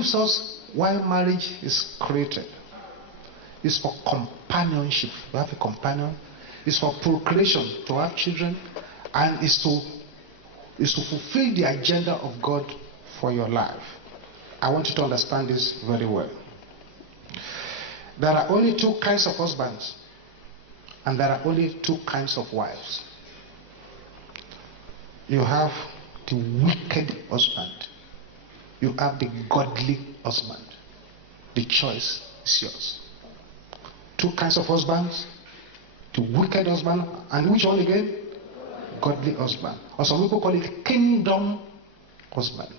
gives us why marriage is created. It's for companionship. You have a companion. It's for procreation, to have children, and it's to fulfill the agenda of God for your life. I want you to understand this very well. There are only two kinds of husbands, and there are only two kinds of wives. You have the wicked husband. You have the godly husband. The choice is yours. Two kinds of husbands. The wicked husband, and which one again? Godly husband. Or some people call it kingdom husband.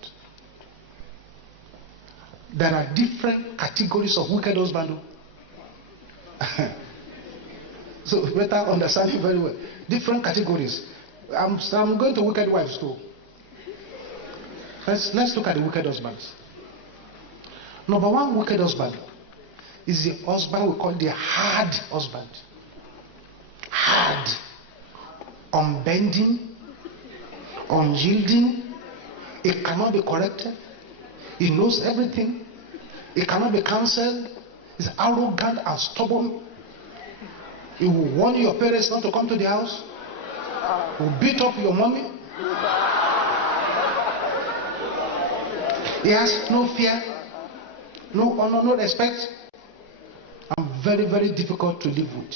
There are different categories of wicked husband. So better understand it very well. Different categories. I'm going to wicked wives too. Let's look at the wicked husbands. Number one wicked husband is the husband we call the hard husband. Hard, unbending, unyielding. It cannot be corrected. He knows everything. It cannot be cancelled. He's arrogant and stubborn. He will warn your parents not to come to the house. He will beat up your mommy. He has no fear, no honor, no respect. And very, very difficult to live with.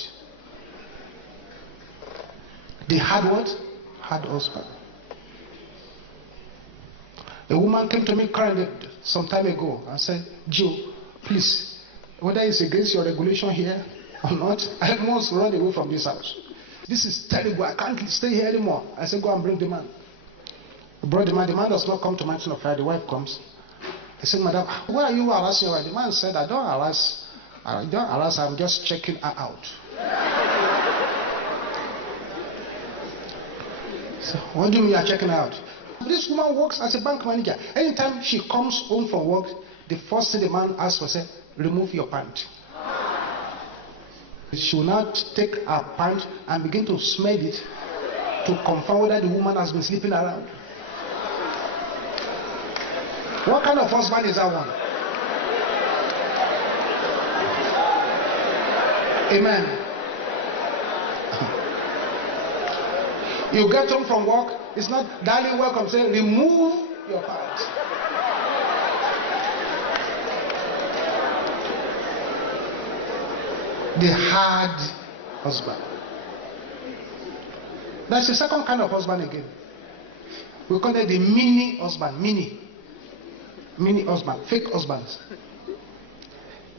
The hard what? Hard husband. A woman came to me crying some time ago and said, Joe, please, whether it's against your regulation here or not, I must run away from this house. This is terrible. I can't stay here anymore. I said, go and bring the man. I brought the man. The man does not come to Mountain of Fire. The wife comes. I said, madam, why are you harassing her? The man said, I don't harass. I'm just checking her out. So, what do you mean you are checking her out? This woman works as a bank manager. Anytime she comes home from work, the first thing the man asks for, say, remove your pant. She will now take her pant and begin to smell it to confirm whether the woman has been sleeping around. What kind of husband is that one? Amen. You get home from work, it's not darling welcome, say remove your pants. The hard husband. That's the second kind of husband again. We call it the mini husband. Mini husband, fake husbands.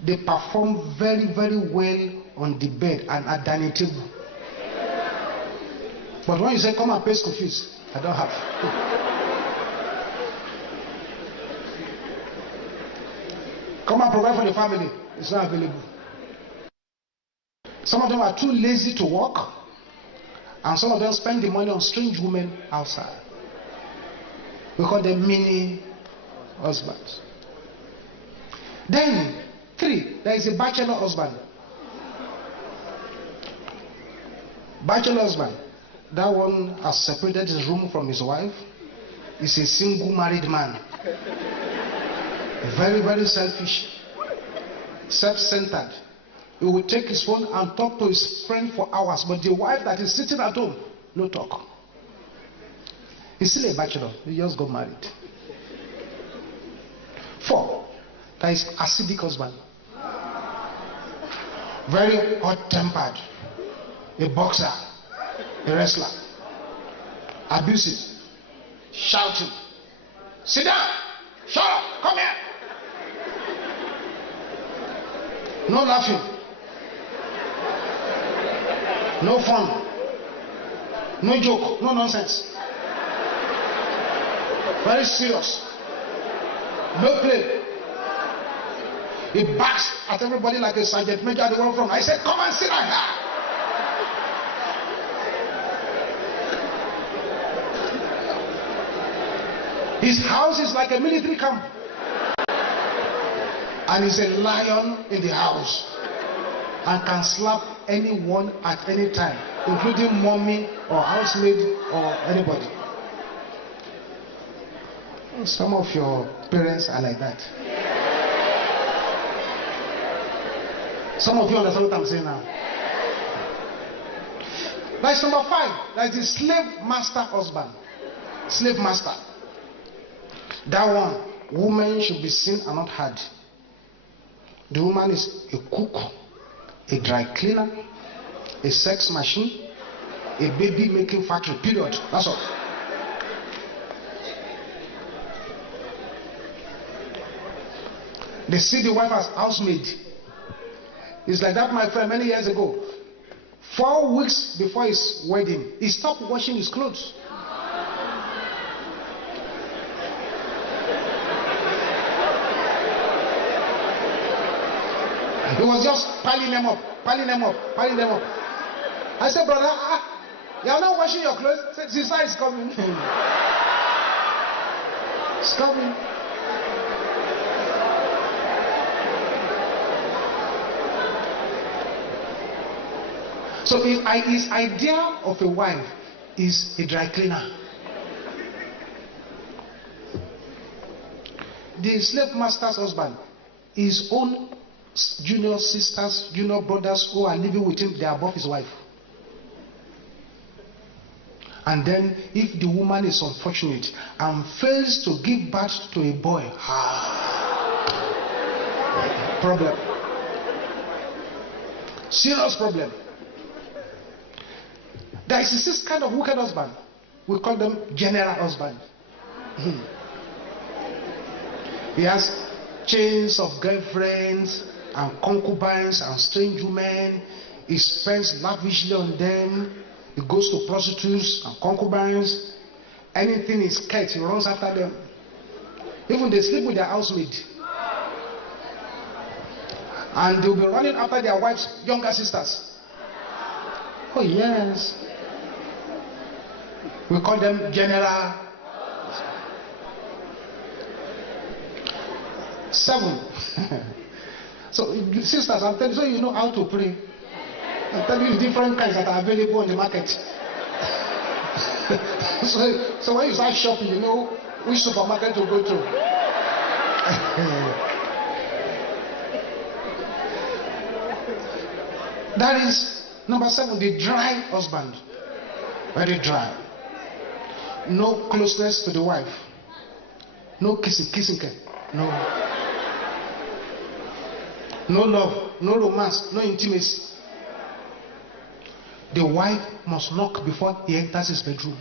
They perform very, very well on the bed and at dining table. But when you say come and pay school fees, I don't have. Come and provide for the family, it's not available. Some of them are too lazy to work, and some of them spend the money on strange women outside. We call them mini husbands. Then 3, there is a bachelor husband. Bachelor husband, that one has separated his room from his wife. He's a single married man. Very, very selfish, self-centered. He will take his phone and talk to his friend for hours, but the wife that is sitting at home, no talk. He's still a bachelor. He just got married. 4, there is acidic husband. Very hot-tempered. A boxer. A wrestler. Abusive. Shouting. Sit down. Shut up. Come here. No laughing. No fun. No joke. No nonsense. Very serious. No play. He backs at everybody like a sergeant major the one from. I said, come and sit down here. His house is like a military camp. And he's a lion in the house. And can slap anyone at any time, including mommy or housemaid or anybody. Some of your parents are like that. Some of you understand what I'm saying now. That's number 5. That's the slave master husband. Slave master. That one, women should be seen and not heard. The woman is a cook, a dry cleaner, a sex machine, a baby making factory, period. That's all. They see the wife as housemaid. It's like that, my friend, many years ago. 4 weeks before his wedding, he stopped washing his clothes. He was just piling them up, piling them up, piling them up. I said, brother, you are not washing your clothes? Sister is coming. It's coming. So his idea of a wife is a dry cleaner. The slave master's husband, his own junior sisters, junior brothers who are living with him, they are above his wife. And then if the woman is unfortunate and fails to give birth to a boy, problem. Serious problem. There is this kind of wicked husband. We call them general husband. He has chains of girlfriends and concubines and strange women. He spends lavishly on them. He goes to prostitutes and concubines. Anything is scared, he runs after them. Even they sleep with their housemaid. And they'll be running after their wives' younger sisters. Oh yes. We call them general. 7. So sisters, I'm telling you, so you know how to pray. I'm telling you different kinds that are available on the market. so when you start shopping, you know which supermarket to go to. That is number 7, the dry husband. Very dry. No closeness to the wife. No kissing. No. No love, no romance, no intimacy. The wife must knock before he enters his bedroom.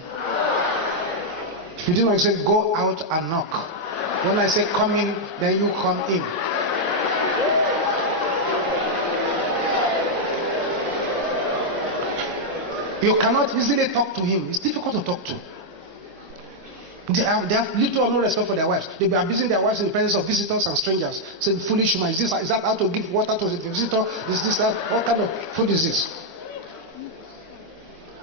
If you didn't know, I said go out and knock. When I say come in, then you come in. You cannot easily talk to him. It's difficult to talk to. They have little or no respect for their wives. They be abusing their wives in the presence of visitors and strangers. Saying, foolish man, is that how to give water to the visitor? Is this that? What kind of food is this?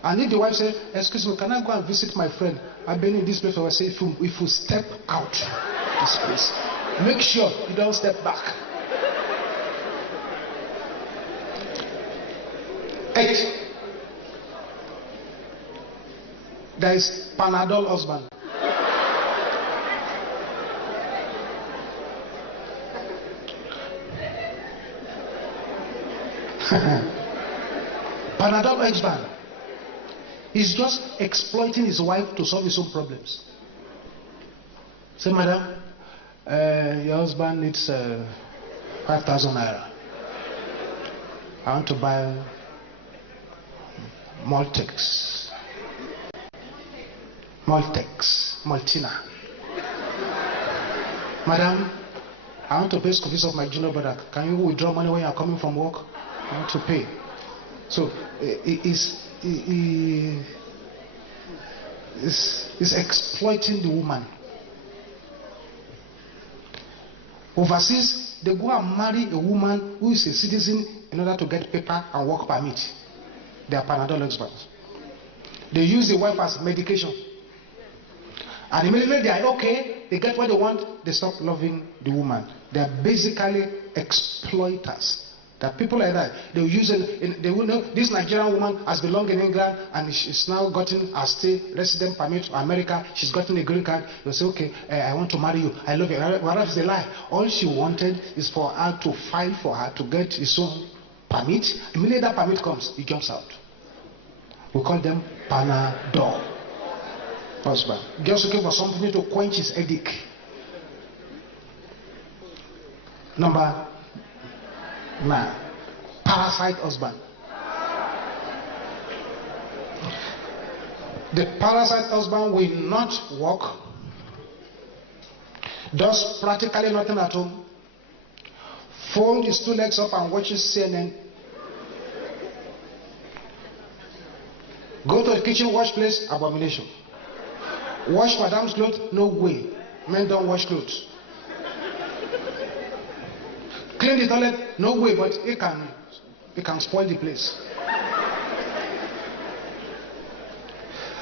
And if the wife says, excuse me, can I go and visit my friend? I've been in this place where I say, if you step out this place, make sure you don't step back. 8. There is Panadol husband. Panadol husband is just exploiting his wife to solve his own problems. Say, madam, your husband needs 5,000 naira. I want to buy Maltina. Madam, I want to pay school fees of my junior brother. Can you withdraw money when you are coming from work? I want to pay. So he's exploiting the woman. Overseas, they go and marry a woman who is a citizen in order to get paper and work permit. They are Panadol experts. They use the wife as medication. And immediately they are okay, they get what they want, they stop loving the woman. They are basically exploiters. There are people like that. They will use it. They will know this Nigerian woman has belonged in England and she's now gotten a stay resident permit to America. She's gotten a green card. They'll say, okay, I want to marry you. I love you. Whereas they lie. All she wanted is for her to file for her to get his own permit. Immediately that permit comes, he jumps out. We call them Panadol husband. Just looking for something to quench his headache. Number 9, parasite husband. The parasite husband will not work, does practically nothing at home, fold his 2 legs up and watches CNN, go to the kitchen, wash place, abomination. Wash madam's clothes, no way. Men don't wash clothes. Clean the toilet, no way, but it can spoil the place.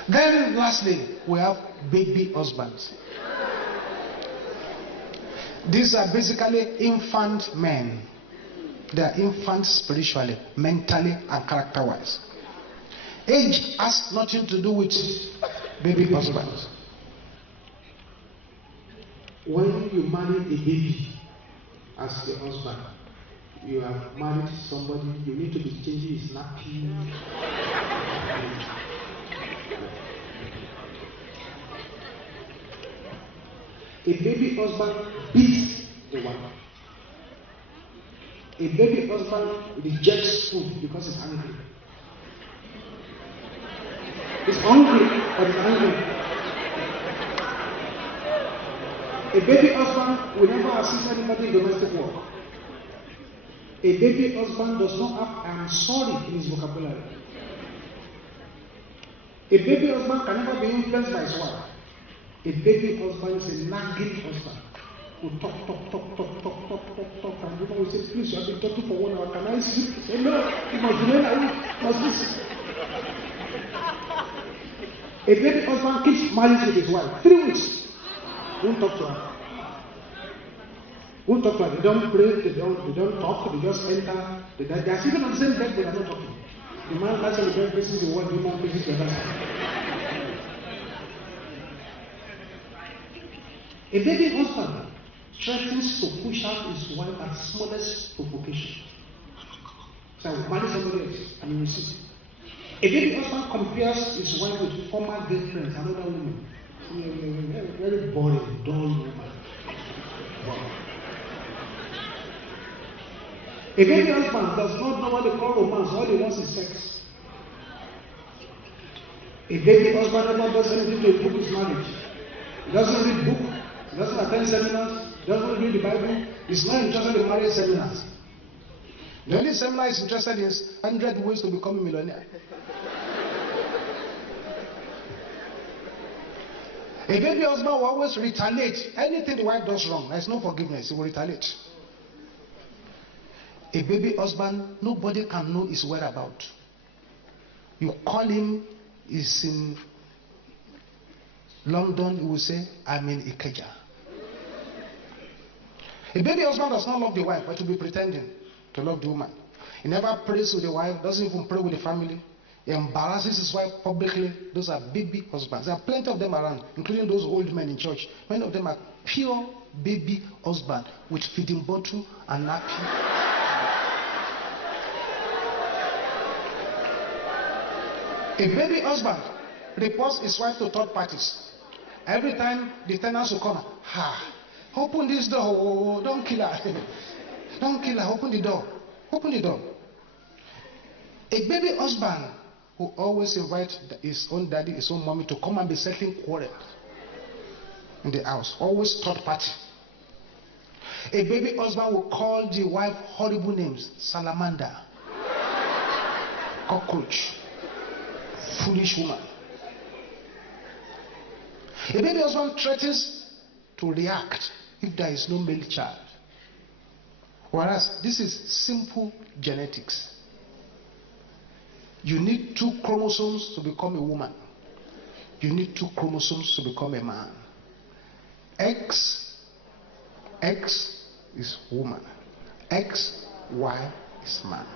Then lastly, we have baby husbands. These are basically infant men. They are infants spiritually, mentally, and character-wise. Age has nothing to do with baby husbands. When you marry a baby as the husband, you have married somebody, you need to be changing his nappy. A baby husband beats the wife. A baby husband rejects food because he's hungry. He's hungry, but he's angry. A baby husband will never assist anybody in domestic work. A baby husband does not have "I am sorry" in his vocabulary. A baby husband can never be influenced by his wife. A baby husband is a nagging husband who talk, and the woman will say, "Please, you have been talking for 1 hour. Can I sleep?" He say, "No, you must remain awake, must listen." A baby husband keeps marriage with his wife 3 weeks. Won't talk to her. Won't talk to her. They don't pray, they don't talk, they just enter. They are sitting on the same bed, but they are not talking. The man lies on the bed faces the wall, the woman faces the other side. A baby husband threatens to push out his wife at smallest provocation. So I will marry somebody else and you will see. A baby husband compares his wife with former girlfriends, another woman. Very boring, dull woman. Wow. A baby husband does not know what they call romance. All he wants is sex. A baby husband never does anything to improve his marriage. He doesn't read books. He doesn't attend seminars. He doesn't read the Bible. He's not interested in marriage seminars. The only seminar he's interested in is 100 ways to become a millionaire. A baby husband will always retaliate. Anything the wife does wrong, there's no forgiveness. He will retaliate. A baby husband, nobody can know his whereabouts. You call him, he's in London, he will say, "I'm in Ikeja." A baby husband does not love the wife, but to be pretending to love the woman. He never prays with the wife, doesn't even pray with the family. He embarrasses his wife publicly. Those are baby husbands. There are plenty of them around, including those old men in church. Many of them are pure baby husbands with feeding bottle and nappy. A baby husband reports his wife to third parties. Every time the tenants will come, open this door, don't kill her. Don't kill her, open the door. Open the door. A baby husband who always invites his own daddy, his own mommy to come and be settling quarrels in the house. Always third party. A baby husband will call the wife horrible names. Salamander. Cockroach. Foolish woman. A baby husband threatens to react if there is no male child. Whereas this is simple genetics. You need 2 chromosomes to become a woman. You need 2 chromosomes to become a man. X is woman. XY is man.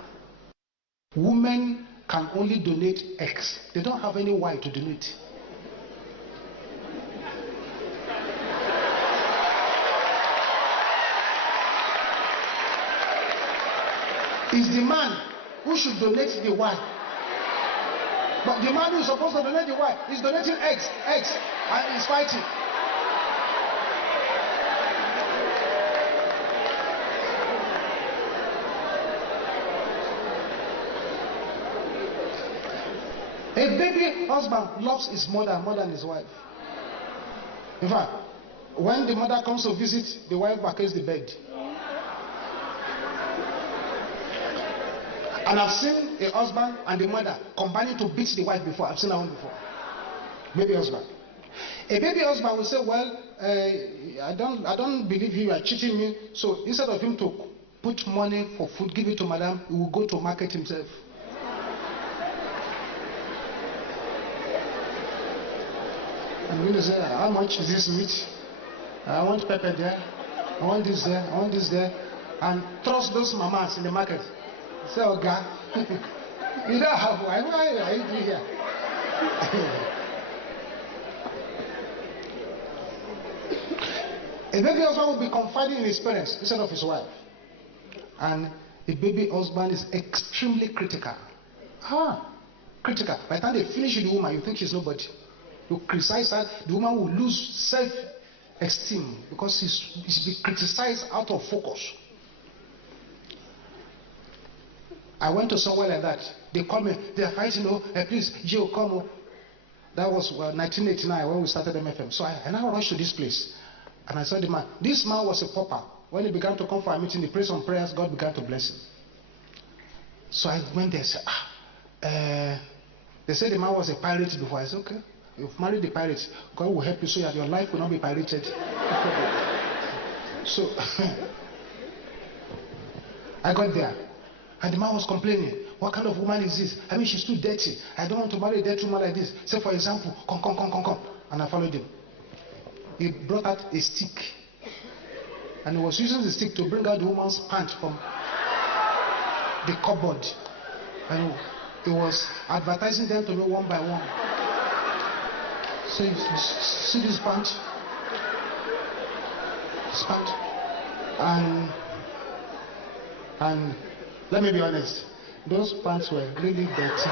Women can only donate X. They don't have any Y to donate. It's the man who should donate the wife. But the man who is supposed to donate the wife is donating eggs, and is fighting. A baby husband loves his mother more than his wife. In fact, when the mother comes to visit, the wife vacates the bed. And I've seen a husband and the mother combining to beat the wife before. I've seen that one before. Baby husband. A baby husband will say, well, I don't believe you are cheating me. So instead of him to put money for food, give it to madam, he will go to market himself. And when they say, how much is this meat? I want pepper there. I want this there. I want this there. And trust those mamas in the market. Say, oh God, you don't have one. Why are you doing here? A baby husband will be confiding in his parents instead of his wife. And a baby husband is extremely critical. Critical. By the time they finish with the woman, you think she's nobody. You criticize her, the woman will lose self-esteem because she's been criticized out of focus. I went to somewhere like that. They called me. They are fighting. Oh, please, Joe, come. Oh. That was 1989 when we started MFM. So I now rushed to this place. And I saw the man. This man was a pauper. When he began to come for a meeting, he prayed some prayers. God began to bless him. So I went there and said, they said the man was a pirate before. I said, okay. You've married the pirate. God will help you so that your life will not be pirated. So I got there. And the man was complaining. What kind of woman is this? I mean, she's too dirty. I don't want to marry a dirty woman like this. Say, for example, come. And I followed him. He brought out a stick. And he was using the stick to bring out the woman's pant from the cupboard. And he was advertising them to me one by one. So you see this pant? This pant? And let me be honest, those pants were really dirty.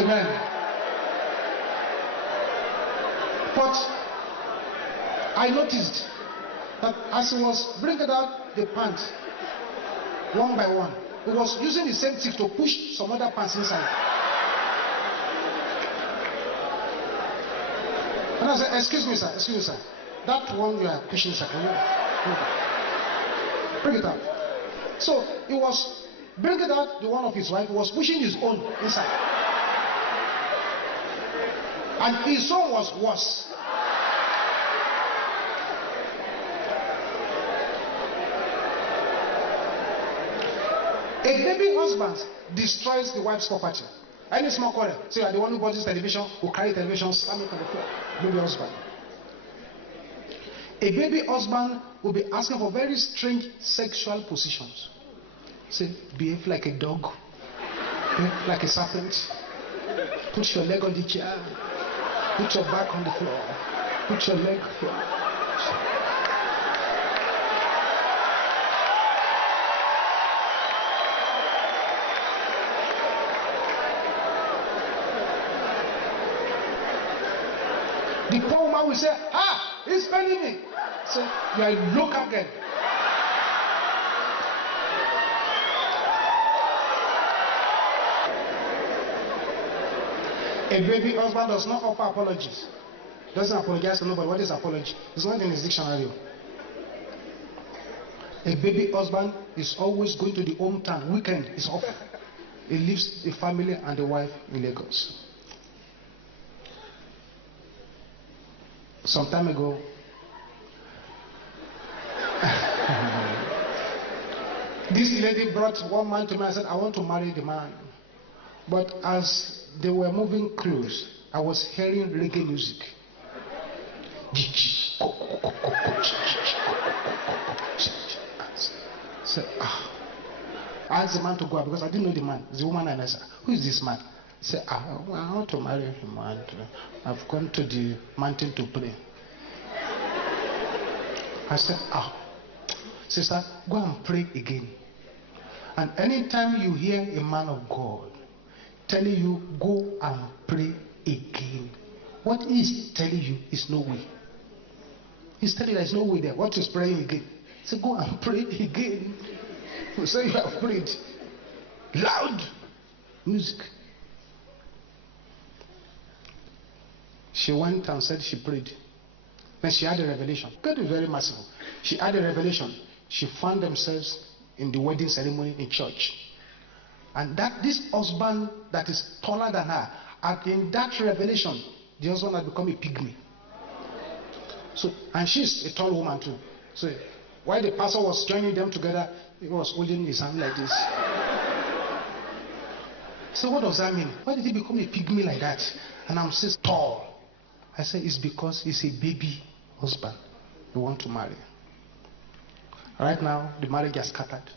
Amen. But I noticed that as he was bringing out the pants one by one, he was using the same stick to push some other pants inside. And I said, excuse me, sir. That one you are pushing, sir, can you bring it out? So he was bringing out the one of his wife, he was pushing his own inside. And his own was worse. A baby husband destroys the wife's property. Any small quarrel, say you are the one who bought this television, who carry television, slam it on the floor. Baby husband. A baby husband will be asking for very strange sexual positions. Say, behave like a dog, behave like a serpent, put your leg on the chair, put your back on the floor, put your leg here. The poor woman will say, he's paying me. So you are a local girl. A baby husband does not offer apologies. Doesn't apologize to nobody. What is apology? It's not in his dictionary. A baby husband is always going to the hometown. Weekend is off. He leaves the family and the wife in Lagos. Some time ago, this lady brought one man to me and said, I want to marry the man. But as they were moving close, I was hearing reggae music. So, I asked the man to go out because I didn't know the man. It's the woman and I said, who is this man? Say, I want to marry him, and I've gone to the mountain to pray. I said, sister, go and pray again. And anytime you hear a man of God telling you, go and pray again, what he's telling you is no way. He's telling you there's no way there. What is praying again? Say, go and pray again. So you have prayed. Loud music. She went and said she prayed. Then she had a revelation. God is very merciful. She had a revelation. She found themselves in the wedding ceremony in church. And that this husband that is taller than her, and in that revelation, the husband had become a pygmy. So, and she's a tall woman too. So while the pastor was joining them together, he was holding his hand like this. So what does that mean? Why did he become a pygmy like that? And I'm so tall. I said, it's because he's a baby husband you want to marry. Right now, the marriage has scattered.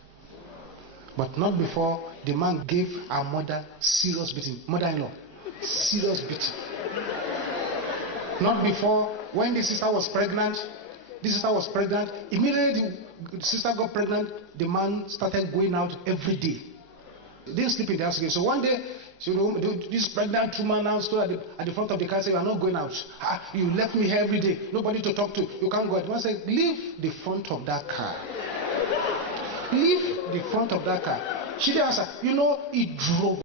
But not before the man gave her mother serious beating. Mother-in-law, serious beating. Not before, when the sister was pregnant, immediately the sister got pregnant, the man started going out every day. They didn't sleep in the house again. So one day, this pregnant woman now stood at the front of the car and said, you are not going out. You left me here every day. Nobody to talk to. You can't go out. One said, leave the front of that car. Leave the front of that car. She didn't answer. He drove.